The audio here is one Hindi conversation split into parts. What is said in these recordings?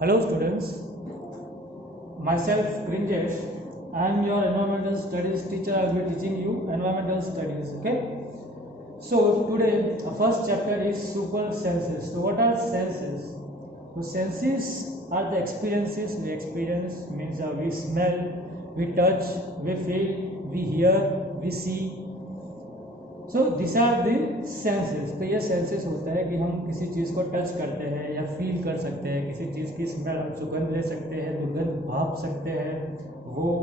Hello students, myself Grinjesh. I am your environmental studies teacher. I will be teaching you environmental studies. Okay. So today our first chapter is super senses. So what are senses? So senses are the experiences we experience. Means we smell, we touch, we feel, we hear, we see. So this are the senses. तो ये सेंसेस होता है कि हम किसी चीज़ को टच करते हैं या फील कर सकते हैं, किसी चीज़ की स्मेल हम सुगंध ले सकते हैं, दुर्गंध भाप सकते हैं। वो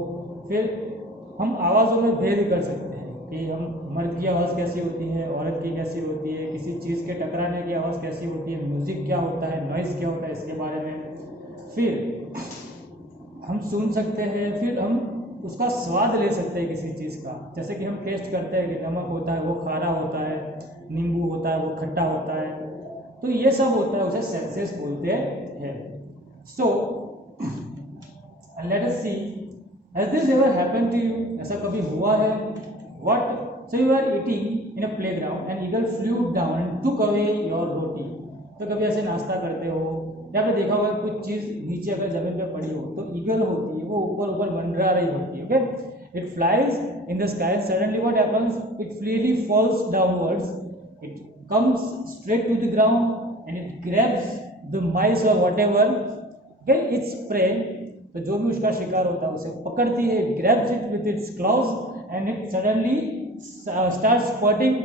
फिर हम आवाज़ों में भेद कर सकते हैं कि हम मर्द की आवाज़ कैसी होती है, औरत की कैसी होती है, किसी चीज़ के टकराने की आवाज़ कैसी होती है, म्यूज़िक क्या होता है, नॉइज़ क्या होता है, इसके बारे में। फिर हम सुन सकते हैं, फिर हम उसका स्वाद ले सकते हैं किसी चीज़ का। जैसे कि हम टेस्ट करते हैं कि नमक होता है वो खारा होता है, नींबू होता है वो खट्टा होता है। तो ये सब होता है, उसे सेंसेस बोलते हैं। So let us see, has this ever happened to you? ऐसा कभी हुआ है? What? So you are eating in a playground and eagle flew down and took away your roti. तो कभी ऐसे नाश्ता करते हो या आपने देखा होगा कुछ चीज़ नीचे अगर जमीन पे पड़ी हो तो ईगल होती है, वो ऊपर ऊपर मंडरा रही होती है। Okay, it flies in the sky, suddenly what happens, it freely falls downwards, it comes straight to the ground and it grabs the mice or whatever, okay, its prey. तो जो भी उसका शिकार होता है उसे पकड़ती है, grabs it with its claws and it suddenly start squatting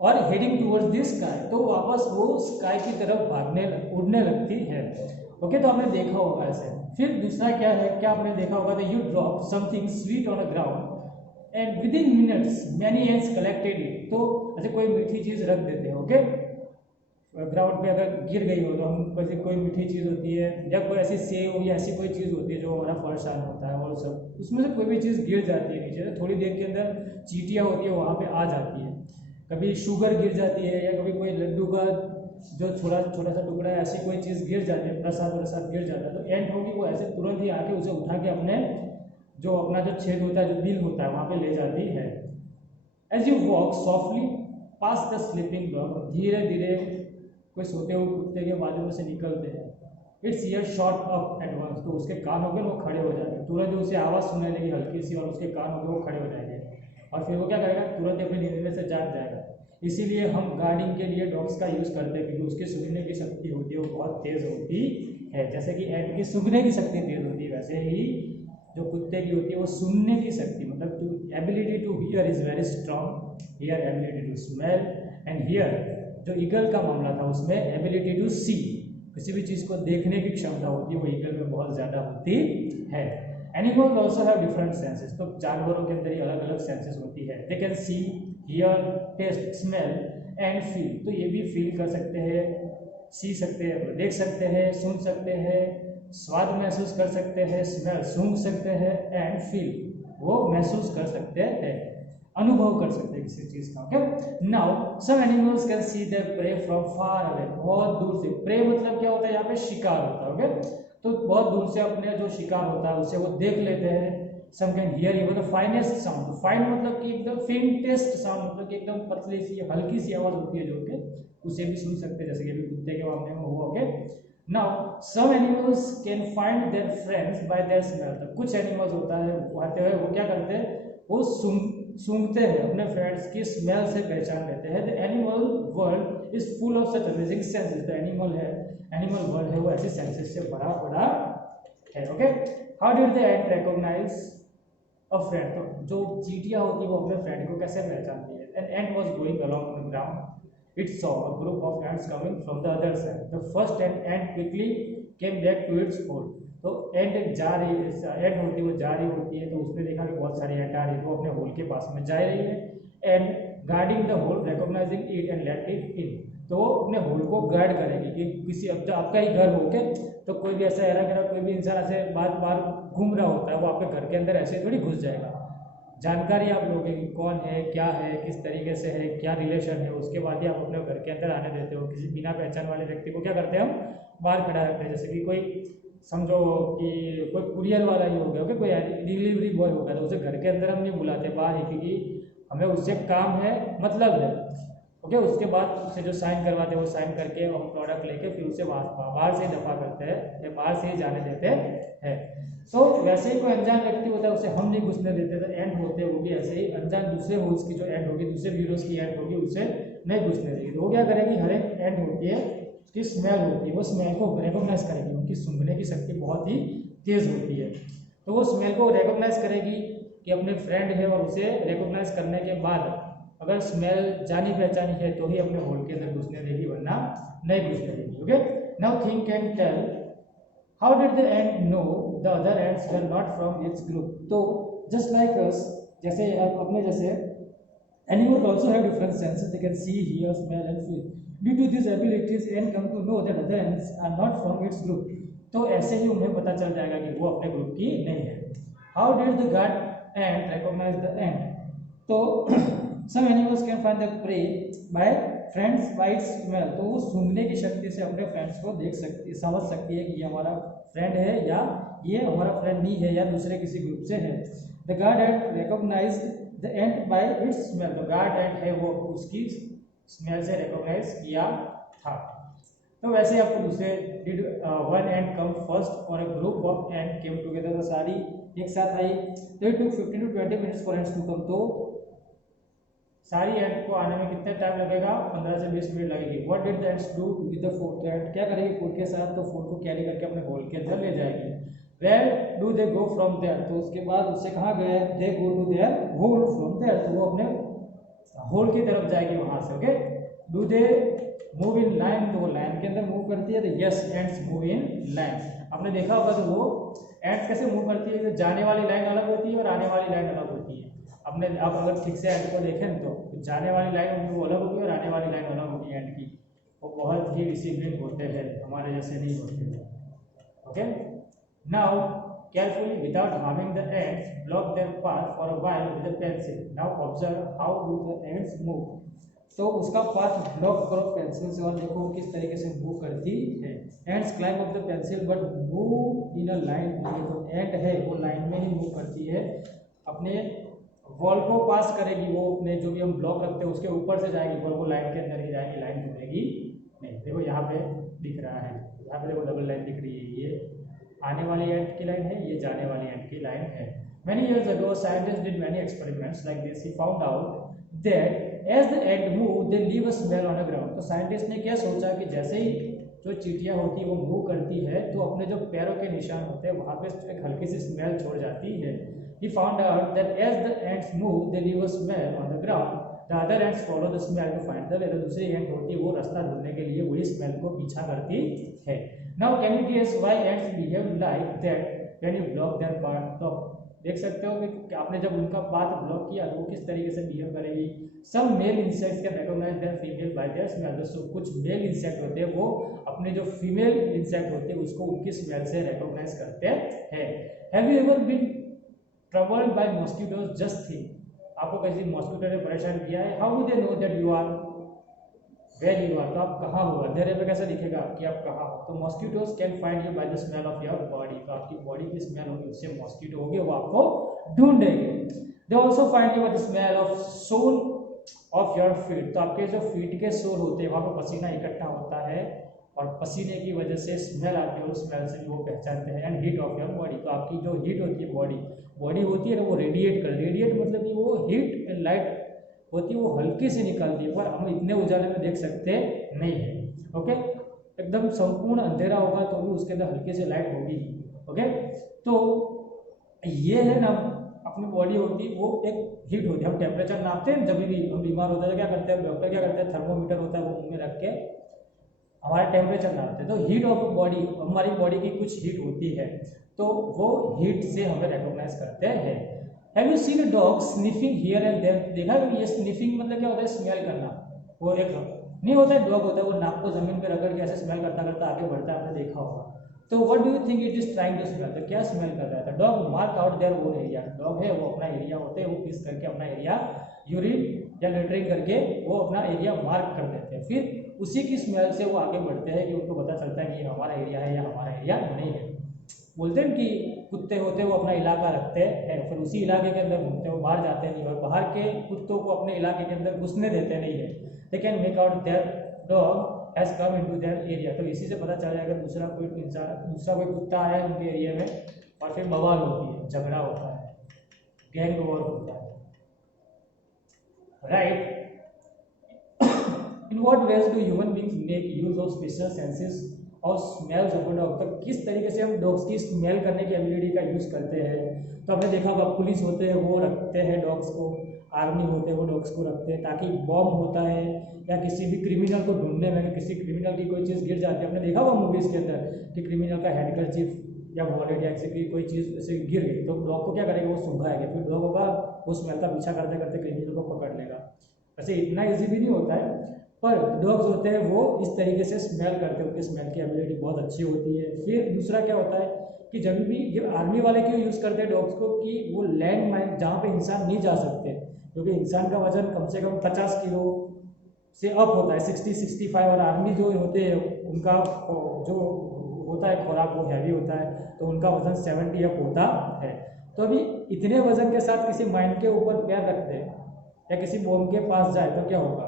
or heading towards the sky. तो वापस वो स्काई की तरफ भागने उड़ने लगती है। ओके, तो आपने देखा होगा ऐसे। फिर दूसरा क्या है, क्या आपने देखा होगा, तो you drop something sweet on a ground and with in minutes many ends collected it. तो ऐसे कोई मीठी चीज़ रख देते हैं, ओके, ग्राउंड पे अगर गिर गई हो तो हम कोई मीठी चीज़ होती है या कोई ऐसी सेव या ऐसी कोई चीज़ होती है जो हमारा फरसान होता है और सब, उसमें से कोई भी चीज़ गिर जाती है नीचे, तो थोड़ी देर के अंदर चींटियाँ होती है वहाँ पे आ जाती है। कभी शुगर गिर जाती है या कभी कोई लड्डू का जो छोटा छोटा सा टुकड़ा है, ऐसी कोई चीज़ गिर जाती है, प्रसाद प्रसाद गिर जाता है, तो एंट होगी वो ऐसे तुरंत ही आके उसे उठा के अपने जो अपना जो छेद होता है, जो दिल होता है, वहाँ पे ले जाती है। As you walk softly pass the sleeping dog, धीरे धीरे कोई सोते हुए कुत्ते के बाजू में से निकलते हैं। Its ear shot up at once, तो उसके कान हो गए वो खड़े हो जाएंगे, तुरंत उसे आवाज़ सुनने लगी हल्की सी और उसके कान हो गए वो खड़े हो जाएंगे और फिर वो क्या करेगा, तुरंत अपनी नींद में से जाग जाएगा। इसीलिए हम गार्डिंग के लिए डॉग्स का यूज़ करते हैं क्योंकि उसकी सूंघने की शक्ति होती है वो बहुत तेज़ होती है। जैसे कि एंट की सूंघने की शक्ति तेज़ होती है, वैसे ही जो कुत्ते की होती है वो सुनने की शक्ति, मतलब to ability to hear is very strong, here ability to smell and here जो ईगल का मामला था उसमें एबिलिटी टू सी, किसी भी चीज़ को देखने की क्षमता होती है वो ईगल में बहुत ज़्यादा होती है। Animals also have different senses, तो जानवरों के अंदर ही अलग अलग सेंसेस होती है। They can see, hear, taste, smell and feel. तो ये भी फील कर सकते हैं, सी सकते हैं, देख सकते हैं, सुन सकते हैं, स्वाद महसूस कर सकते हैं, स्मेल सूंघ सकते हैं एंड फील वो महसूस कर सकते हैं, अनुभव कर सकते हैं किसी चीज़ का। Okay, now some animals can see their prey from far away, बहुत दूर से। प्रे मतलब क्या होता है, यहाँ पे शिकार होता है। ओके, तो बहुत दूर से अपने जो शिकार होता है उसे वो देख लेते हैं। Some can hear even the finest sound, fine मतलब कि एकदम फेंटेस्ट साउंड, मतलब कि एकदम पतली सी हल्की सी आवाज़ होती है जो कि उसे भी सुन सकते हैं, जैसे कि अभी कुत्ते के मामले में हुआ। Okay, now some animals can find their friends by their smell. तो कुछ एनिमल्स होता है आते हुए वो क्या करते हैं, वो सूंघते हैं, अपने फ्रेंड्स की स्मेल से पहचान लेते हैं। The animal world is full of such amazing senses. The animal world है वो ऐसे सेंसेस से भरा पड़ा है। Okay, how did the ant recognise a friend? तो जो चींटियां होती है वो अपने फ्रेंड को कैसे पहचानती है? An ant was going along the ground, it saw a group of ants coming from the other side. The first ant quickly came back to its hole. तो एंट जा रही है, एंट होती है वो जा रही होती है, तो उसने देखा कि बहुत सारी एंट आ रही है, तो अपने होल के पास में जा रही है and guarding the hole recognising it and let it in. तो वो अपने होल को गार्ड करेगी कि किसी, अब आपका ही घर हो के तो कोई भी ऐसा एरा गैरा कोई भी इंसान ऐसे बार बार घूम रहा होता है, वो आपके घर के अंदर ऐसे थोड़ी घुस जाएगा। जानकारी आप लोगे कि कौन है, क्या है, किस तरीके से है, क्या रिलेशन है, उसके बाद ही आप अपने घर के अंदर आने देते हो। किसी बिना पहचान वाले व्यक्ति को क्या करते हैं, हम बाहर खड़ा रखते हैं। जैसे कि कोई समझो कि कोई कुरियर वाला ही हो गया, ओके, कोई डिलीवरी बॉय हो गया, तो उसे घर के अंदर हम नहीं बुलाते, बाहर ही, क्योंकि हमें उससे काम है, मतलब है। ओके। उसके बाद उससे जो साइन करवाते हैं वो साइन करके हम प्रोडक्ट लेके फिर उसे बाहर से दफा करते हैं या बाहर से ही जाने देते हैं। तो वैसे ही कोई अनजान व्यक्ति होता है उसे हम नहीं घुसने देते, तो एंड होते हैं वो भी ऐसे ही अनजान दूसरे होल्स की जो एंड होगी, दूसरे व्यूअर्स की एंड होगी, उसे नहीं घुसने देगी। तो वो क्या करेगी, हर एक एंड होती है उसकी स्मेल होती है, वो स्मेल को रिकॉग्नाइज करेगी, उनकी सूंघने की शक्ति बहुत ही तेज होती है। तो वो स्मेल को रिकॉग्नाइज करेगी कि अपने फ्रेंड है, और उसे रिकॉग्नाइज करने के बाद अगर स्मेल जानी पहचानी है तो ही अपने होल के अंदर घुसने देगी, वरना नहीं घुसने देगी। Okay, now think and tell how did the ant know the other ants were not from its group. तो जस्ट लाइक अस, जैसे अपने जैसे animals also have different senses, they can see, hear, smell and feel. Due to these abilities ant come to know that other ants are not from its group. तो ऐसे ही उन्हें पता चल जाएगा कि वो अपने ग्रुप की नहीं है। How did the guard ant recognize the ant? तो some animals can find the prey by friends by its smell. तो वो सूंघने की शक्ति से अपने फ्रेंड्स को देख सकती, समझ सकती है कि ये हमारा फ्रेंड है या ये हमारा फ्रेंड नहीं है या दूसरे किसी ग्रुप से है। The guard ant recognized the ant by its smell. तो गार्ड एंट है वो उसकी स्मेल से रिकॉग्नाइज किया था। तो वैसे आपको दूसरे did one ant come first और a group of ant came together, तो सारी एक साथ आई। तो it took 15 to 20 minutes for ants to come. तो सारी एंट को आने में कितना टाइम लगेगा, 15 से 20 मिनट लगेगी। What did the ants do with the food, तो एंट क्या करेगी फूड के साथ, तो फूड को कैरी करके अपने होल के अंदर ले जाएगी। Where do they go from there, तो उसके बाद उससे कहाँ गए, they go to their hole from there, तो वो अपने होल की तरफ जाएगी वहां से। Okay, do they move in line, तो वो लाइन के अंदर मूव करती है। तो yes, ants move in line। आपने देखा होगा तो वो एंट्स कैसे मूव करती है, तो जाने वाली लाइन अलग होती है और आने वाली लाइन अलग होती है। अपने आप अगर ठीक से एंट को देखें तो जाने वाली लाइन वो अलग होगी और आने वाली लाइन अलग होगी एंट की। वो बहुत ही डिसिप्लिन होते हैं, हमारे जैसे नहीं होते। Okay, now carefully without harming the ants block their path for a while with a pencil. Now observe how do the ants move. तो उसका पाथ ब्लॉक करो पेंसिल से और देखो किस तरीके से मूव करती है। Ends climb up the pencil but move in a line. तो एंट है वो लाइन में ही मूव करती है, अपने वॉल को पास करेगी, वो अपने जो भी हम ब्लॉक रखते हैं उसके ऊपर से जाएगी और वो लाइन के अंदर ही जाएगी, लाइन टूटेगी नहीं। देखो यहाँ पे दिख रहा है, यहाँ पे देखो डबल लाइन दिख रही है, ये आने वाली एंट की लाइन है, ये जाने वाली एंट की लाइन है। Many years ago, scientists did many experiments like this. He found out that as the ant move, they leave a smell on the ground. तो साइंटिस्ट ने क्या सोचा कि जैसे ही जो चींटियां होती है वो मूव करती है तो अपने जो पैरों के निशान होते हैं वहाँ पे एक हल्की सी स्मेल छोड़ जाती है। He found out that as the ants move, they leave a smell on the ground. The other ants follow the smell to find the way. तो दूसरी एंट होती है वो रास्ता ढूंढने के लिए वही स्मेल को पीछा करती है। Now can you guess why ants behave like that when you block their path? तो देख सकते हो कि आपने जब उनका पाथ ब्लॉक किया तो वो किस तरीके से बिहेव करेगी। Some male insects can recognize their female by their smell. तो कुछ मेल इंसेक्ट होते हैं वो अपने जो फीमेल इंसेक्ट होते हैं उसको उनकी स्मेल से रिकॉग्नाइज करते हैं। Have you ever been troubled by mosquitoes? Just think, आपको किसी मॉस्किटो ने परेशान किया है। How do they know that you are where you are? तो आप कहाँ हो, अंधेरे में कैसे दिखेगा कि आप कहाँ हो। तो mosquitoes can find you by the smell of your body. तो आपकी बॉडी की स्मेल होगी, उससे मॉस्किटो होगी, वो आपको ढूंढेंगे। They also find you by the smell of sole of your feet. तो आपके जो फीट के सोल होते हैं वहाँ पर पसीना इकट्ठा होता है और पसीने की वजह से स्मेल आती है और स्मेल से वो पहचानते हैं। And heat of your body, तो आपकी जो हीट होती है बॉडी होती है ना वो रेडिएट मतलब कि वो हीट एंड लाइट होती है वो हल्की सी निकलती है, पर हम इतने उजाले में देख सकते नहीं है। ओके, एकदम संपूर्ण अंधेरा होगा तो भी उसके अंदर हल्की सी लाइट होगी। ओके, तो ये है ना अपनी बॉडी होती है वो एक हीट होती है। हम टेम्परेचर नापते हैं, जब भी हम बीमार होते हैं तो क्या करते हैं, डॉक्टर क्या करते हैं, थर्मोमीटर होता है वो मुंह में रख के हमारा टेम्परेचर नापते हैं। तो हीट ऑफ बॉडी, हमारी बॉडी की कुछ हीट होती है तो वो हीट से हमें रिकॉग्नाइज करते हैं। Have you seen a dog sniffing here and there? देखा है ये स्निफिंग मतलब क्या होता है, स्मेल करना। वो एक नहीं होता है डॉग होता है वो नाक को जमीन पे रगड़ के ऐसे स्मेल करता करता आगे बढ़ता है, आपने देखा होगा। तो what do you think it is trying to smell, तो क्या स्मेल कर रहा था। Dog mark out their own area. Dog है वो अपना एरिया होते हैं, वो पीस करके अपना एरिया यूरिन या लेटरिन करके वो अपना एरिया मार्क कर देते हैं, फिर उसी की स्मेल से वो आगे बढ़ते हैं कि उनको पता चलता है कि ये हमारा एरिया है या हमारा एरिया नहीं है। बोलते हैं कि कुत्ते होते हैं वो अपना इलाका रखते हैं, फिर उसी इलाके के अंदर घूमते हैं, वो बाहर जाते नहीं, और बाहर के कुत्तों को अपने इलाके के अंदर घुसने देते नहीं है। They can make out their dog has come into their area. तो इसी से पता चल जाएगा दूसरा कोई कुत्ता आया है उनके एरिया में, और फिर बवाल होती है, झगड़ा होता है, गैंग वॉर होता है, right. In what ways do human beings make use of special senses or smells of dog. तो किस तरीके से हम डॉग्स की स्मेल करने की एबिलिटी का यूज़ करते हैं। तो हमने देखा होगा पुलिस होते हैं वो रखते हैं डॉग्स को, आर्मी होते हैं वो डॉग्स को रखते हैं, ताकि बॉम्ब होता है या किसी भी क्रिमिनल को ढूंढने में, किसी क्रिमिनल की कोई चीज़ गिर जाती है, हमने देखा होगा मूवीज़ के अंदर कि क्रिमिनल का हैंडकरचीफ या वॉलेट या किसी की कोई चीज़ ऐसे गिर गई, तो डॉग को क्या करेगा, वो सूंघाएगा, फिर डॉग होगा वो स्मेल का पीछा करते करते क्रिमिनल को पकड़ लेगा। वैसे इतना ईजी भी नहीं होता है, पर डॉग्स होते हैं वो इस तरीके से स्मेल करते हैं, उनकी स्मेल की एबिलिटी बहुत अच्छी होती है। फिर दूसरा क्या होता है कि जब भी ये आर्मी वाले क्यों यूज़ करते हैं डॉग्स को, कि वो लैंड माइन जहाँ पे इंसान नहीं जा सकते, क्योंकि इंसान का वजन कम से कम 50 किलो से अप होता है, 60-65, और आर्मी जो होते हैं उनका जो होता है खुराक वो हैवी होता है, तो उनका वजन 70 अप होता है। तो अभी इतने वजन के साथ किसी माइन के ऊपर पैर रख दे या किसी बॉम्ब के पास जाए तो क्या होगा,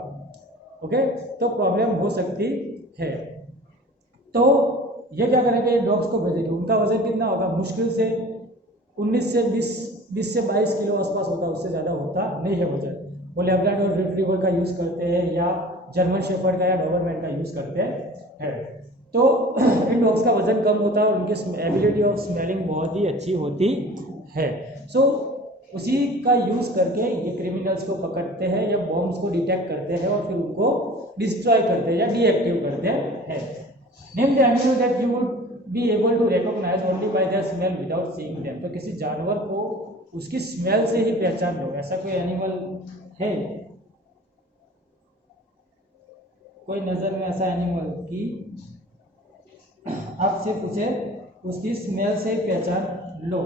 ओके, तो प्रॉब्लम हो सकती है। तो ये क्या करेंगे, डॉग्स को भेजेंगे, उनका वजन कितना होगा, मुश्किल से 19 से 20 से 22 किलो आसपास होता है, उससे ज़्यादा होता नहीं है वजन। वो लैब्राडोर और रिट्रीवर का यूज़ करते हैं या जर्मन शेफर्ड का या डॉबरमैन का यूज़ करते हैं। तो इन डॉग्स का वजन कम होता है और उनकी एबिलिटी ऑफ स्मेलिंग बहुत ही अच्छी होती है। सो उसी का यूज़ करके ये क्रिमिनल्स को पकड़ते हैं या बॉम्ब्स को डिटेक्ट करते हैं और फिर उनको डिस्ट्रॉय करते हैं या डीएक्टिव करते हैं। Name the animal that you would be able to recognise only by their smell without seeing them. तो किसी जानवर को उसकी स्मेल से ही पहचान लो, ऐसा कोई एनिमल है, कोई नज़र में ऐसा एनिमल कि आपसे पूछे उसकी स्मेल से पहचान लो।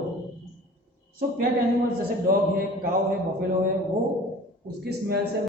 सो पेट एनिमल्स जैसे डॉग है, काऊ है, बफेलो है, वो उसकी स्मेल से